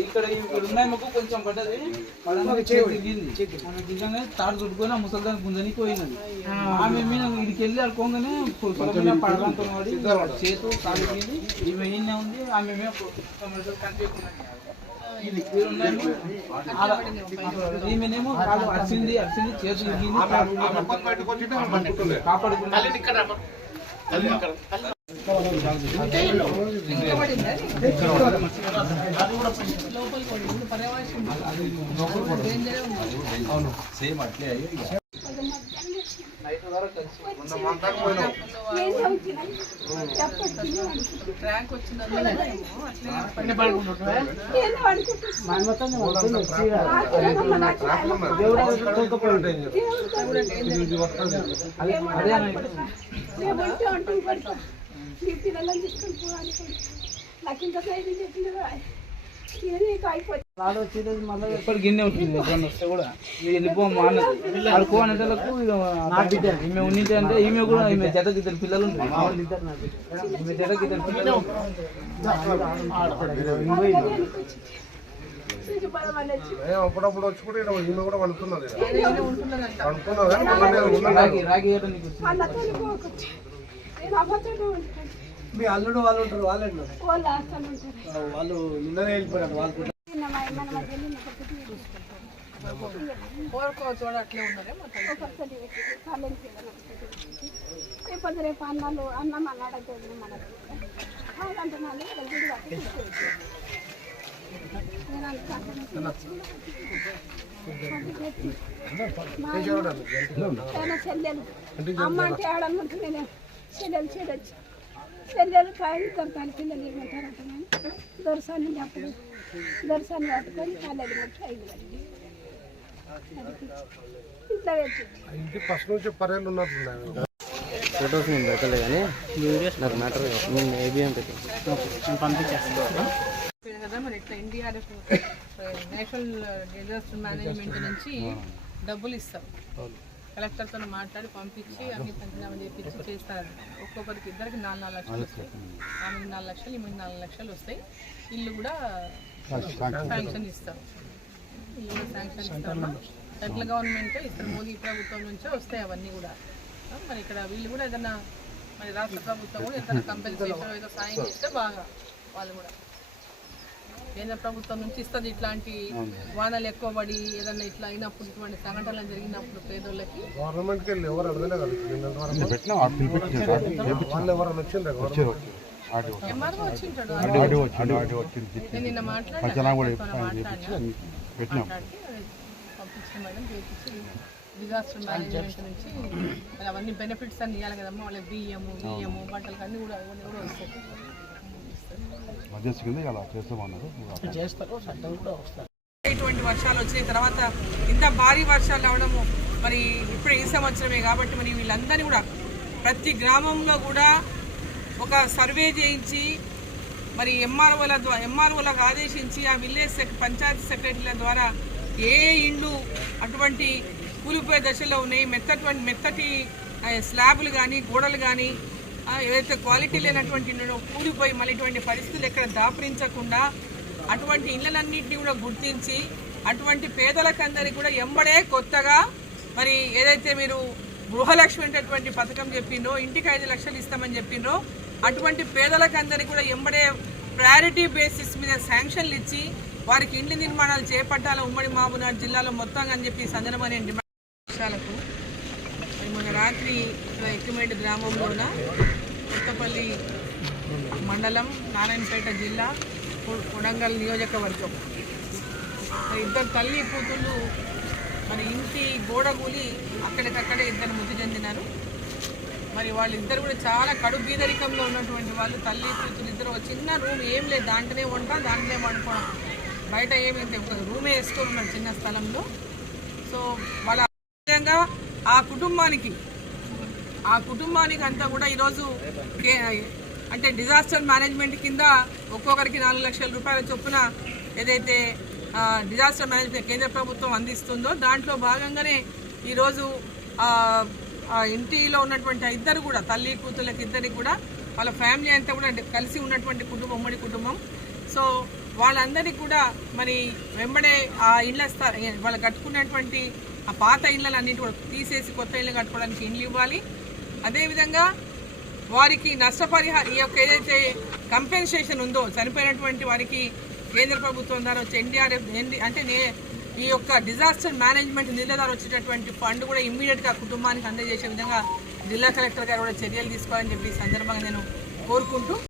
ఇక్కడ ఉన్నాయి మాకు కొంచెం పడ్డది పడడానికి తాడు చుట్టుకొని ఆ గుంజనికి పోయినది ఆమె మీద ఇడికి వెళ్ళి అనుకోగానే పొలం చేతు కాలు ఈమె ఉంది ఆమె మీద ఈమెనేమో కాదు అరిసింది అరిసింది చేతులు కాపాడుకున్నాను నైట్ వరకు కలిసి అదే అన్న నాకు ఇంకా సైడ్ చెప్పిన గిన్నె ఉంటుంది ఎప్పుడన్నా వస్తే కూడా ఇది వెళ్ళిపో మా అన్నది ఆడుకో అనేటలకు నా బిడ్డ ఈమె ఉన్నింటి అంటే ఈమె కూడా ఈమె జతకి ఇద్దరు పిల్లలు ఈమె జతకి ఇద్దరు పిల్లలు అప్పుడప్పుడు వచ్చి కూడా ఈమె కూడా వండుతున్నది వండుతున్నది రాగి రాగి నీకు మీ అల్లుడు వాళ్ళు ఉంటారు వాళ్ళు వాళ్ళు నిన్ననే వెళ్ళిపోయారు వాళ్ళు రేపు అన్నాలు అన్నం అన్నాడు అంటే మనకు? అంటున్నాను గుడి కట్టి తీసుకెళ్ళి నేను అనుకుంటున్నాను మా ఆయన చెల్లెలు. అమ్మ అంటే చెల్లెలు చెల్లెచ్చు చెల్లెలు కాయలు దొరకాలి పిల్లలు ఏమంటారంట నేను దొరసాన్ని అప్పుడు దొరసాన్ని పట్టుకొని కాలేదు ముట్టి ఐదు గంటలు ఇట్లా పెట్టి. ఇంటి ఫస్ట్ నుంచి పర్యాలు ఫొటోస్ నేను పెట్టలే కానీ నాకు మ్యాటర్ నేను ఏబిఎం పెట్టి చెప్పాను కదా మరి ఇట్లా ఎన్డీఆర్ఎఫ్ నేషనల్ డిజాస్టర్ మేనేజ్మెంట్ నుంచి డబ్బులు ఇస్తాం. కలెక్టర్తో మాట్లాడి పంపించి అన్ని పంచనామా చేపించి చేస్తారు. ఒక్కొక్కరికి ఇద్దరికి నాలుగు నాలుగు లక్షలు వస్తాయి. ఆమెకి నాలుగు లక్షలు ఈమెకి నాలుగు లక్షలు వస్తాయి. ఇల్లు కూడా శాంక్షన్ ఇస్తాం ఇల్లు కూడా శాంక్షన్ ఇస్తాము సెంట్రల్ గవర్నమెంట్ ఇక్కడ మోదీ ప్రభుత్వం నుంచే వస్తాయి అవన్నీ కూడా. మరి ఇక్కడ వీళ్ళు కూడా ఏదైనా మరి రాష్ట్ర ప్రభుత్వం కూడా ఏదైనా కంపెన్సేషన్ ఏదో సాయం చేస్తే బాగా వాళ్ళు కూడా. కేంద్ర ప్రభుత్వం నుంచి ఇస్తుంది ఇట్లాంటి వానలు ఎక్కువ పడి ఏదన్నా ఇట్లా అయినప్పుడు ఇటువంటి సంఘటనలు జరిగినప్పుడు పేదోళ్ళకి. గవర్నమెంట్కి ఎవరు ఎంఆర్ఓ వచ్చింటాడు నేను నిన్న మాట్లాడాను మాట్లాడి పంపించిన మేడం చేపించి డిజాస్టర్ మేనేజ్మెంట్ నుంచి అవన్నీ బెనిఫిట్స్ అన్ని ఇవ్వాలి కదమ్మా వాళ్ళకి బియ్యము బియ్యము బట్టలు అన్నీ కూడా అవన్నీ కూడా వస్తాయి. మధ్యస్థ కింద ఇలా చేస్తామన్నారు ఇటువంటి వర్షాలు వచ్చిన తర్వాత ఇంత భారీ వర్షాలు అవడము మరి ఇప్పుడు ఈ సంవత్సరమే కాబట్టి మరి వీళ్ళందరినీ కూడా ప్రతి గ్రామంలో కూడా ఒక సర్వే చేయించి మరి ఎంఆర్ఓల ద్వారా ఎంఆర్ఓలకు ఆదేశించి ఆ విలేజ్ సెక్ పంచాయతీ సెక్రటరీల ద్వారా ఏ ఇండ్లు అటువంటి కూలిపోయే దశలో ఉన్నాయి మెత్తటువంటి మెత్తటి స్లాబులు కానీ గోడలు కానీ ఏదైతే క్వాలిటీ లేనటువంటి కూలిపోయి మళ్ళీ ఇటువంటి పరిస్థితులు ఎక్కడ దాపరించకుండా అటువంటి ఇళ్ళలన్నింటినీ కూడా గుర్తించి అటువంటి పేదలకందరికీ కూడా ఎంబడే కొత్తగా మరి ఏదైతే మీరు గృహలక్ష్మి అనేటటువంటి పథకం చెప్పిండ్రో ఇంటికి ఐదు లక్షలు ఇస్తామని చెప్పిండ్రో అటువంటి పేదలకందరికీ కూడా ఎంబడే ప్రయారిటీ బేసిస్ మీద శాంక్షన్లు ఇచ్చి వారికి ఇంటి నిర్మాణాలు చేపట్టాలి ఉమ్మడి మహబూబ్నగర్ జిల్లాలో మొత్తంగా అని చెప్పి సందర్భంగా నేను డిమాండ్ వర్షాలకు మరి మొన్న రాత్రి ఇక్కడ గ్రామంలోన కొత్తపల్లి మండలం నారాయణపేట జిల్లా కొడంగల్ నియోజకవర్గం. ఇద్దరు తల్లి కూతుళ్ళు మరి ఇంటి గోడ కూలి అక్కడికక్కడే ఇద్దరు మృతి చెందినారు. మరి వాళ్ళిద్దరు కూడా చాలా కడు బీదరికంలో ఉన్నటువంటి వాళ్ళు. తల్లి కూతురు ఇద్దరు ఒక చిన్న రూమ్ ఏం లేదు. దాంట్లోనే వంట దాంట్లోనే వండుకోవడం. బయట ఏమి రూమే వేసుకొని ఉన్నారు చిన్న స్థలంలో. సో వాళ్ళ విధంగా ఆ కుటుంబానికి ఆ కుటుంబానికి అంతా కూడా ఈరోజు కే- అంటే డిజాస్టర్ మేనేజ్మెంట్ కింద ఒక్కొక్కరికి నాలుగు లక్షల రూపాయల చొప్పున ఏదైతే డిజాస్టర్ మేనేజ్మెంట్ కేంద్ర ప్రభుత్వం అందిస్తుందో దాంట్లో భాగంగానే ఈరోజు ఇంటిలో ఉన్నటువంటి ఇద్దరు కూడా తల్లి కూతుళ్ళకి ఇద్దరికి కూడా వాళ్ళ ఫ్యామిలీ అంతా కూడా కలిసి ఉన్నటువంటి కుటుంబం ఉమ్మడి కుటుంబం. సో వాళ్ళందరికీ కూడా మరి వెంబడే ఆ ఇళ్ళ వాళ్ళు కట్టుకున్నటువంటి ఆ పాత ఇళ్ళలన్నింటి కూడా తీసేసి కొత్త ఇళ్ళు కట్టుకోవడానికి ఇండ్లు ఇవ్వాలి. అదేవిధంగా వారికి నష్టపరిహారం ఈ యొక్క ఏదైతే కంపెన్సేషన్ ఉందో చనిపోయినటువంటి వారికి కేంద్ర ప్రభుత్వం ద్వారా వచ్చే ఎన్డీఆర్ఎఫ్ అంటే నే- ఈ యొక్క డిజాస్టర్ మేనేజ్మెంట్ నిధుల ద్వారా వచ్చేటటువంటి ఫండ్ కూడా ఇమ్మీడియట్గా కుటుంబానికి అందజేసే విధంగా జిల్లా కలెక్టర్ గారు కూడా చర్యలు తీసుకోవాలని చెప్పి సందర్భంగా నేను కోరుకుంటూ